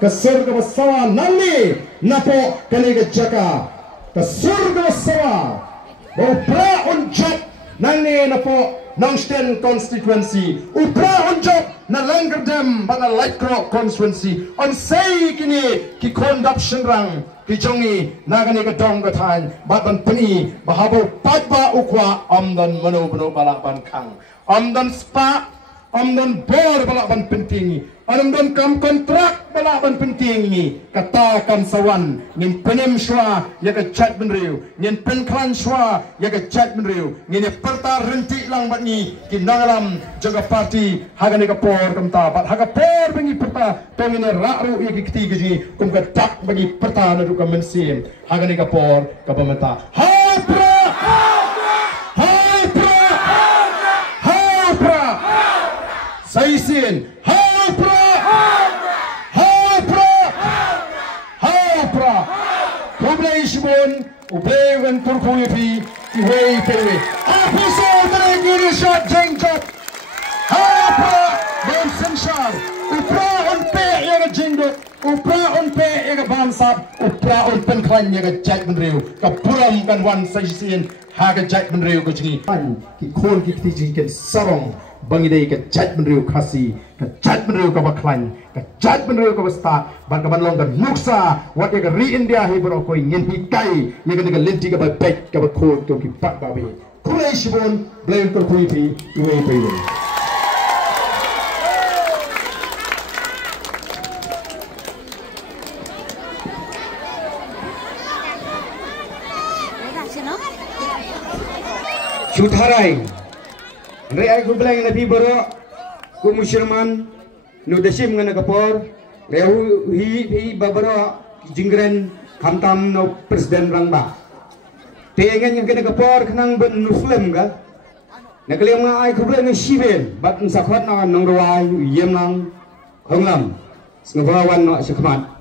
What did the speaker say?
ke surga bersama nanti napo kali ke jaka ke surga bersama upra unjab nanti napo Nongsten constituency upra unjab na Langgerdam pada Lightcroft constituency on say kini ki conduction rang ki jongi nagani ke dong ke tan batan peni bahabo patba ukwa amdan mano balaban kang amdan spa amdan bor balaban penting amdan kam kontrak balaban penting ni katakan sawan ngin penem shwa ya ke chat benriu ngin penklan shwa ya ke chat benriu ngin perta renti lang bat ni kinangalam jaga parti hagani ka por kamta bat haga por bengi perta pengine raru ya ke ketiga ji kum ka tak bagi perta na du ka mensim hagani ka por ka pemeta hapra hapra hapra saisin hapra Ishbon, Ubegan Turkuipi, Iway Pewe. Officer, the Giri shot, Jane Job. Hapa, Benson Shar, Upra on Pay, Yaga Jindo, Upra on Pay, Yaga Bansab, Upra on Penklan, Yaga Jackman Rio, Kapuram can one Sajian, Haga Jackman Rio, Gujini, Ki Kol Kiti can Sarong. Bangide ke judgment riu kasi ke judgment riu ka baklan ke judgment riu ka basta ban ka banlong ka nuksa wat ya ri India he bro ko ngin hi kai ya ka lenti ka ba pek ka ba khol to ki pak ba be kurei shibon blame to kuipi iwe pe Sutharai Rea ku bilang nabi boro ku musliman nu desim ngana kapor rehu hi babaro jingren khamtam no presiden rangba tengen yang kena kapor khnang ben muslim ga naklem nga ai ku bilang siben bat sakhat na nang rawai yem nang honglam sngbawan no sakmat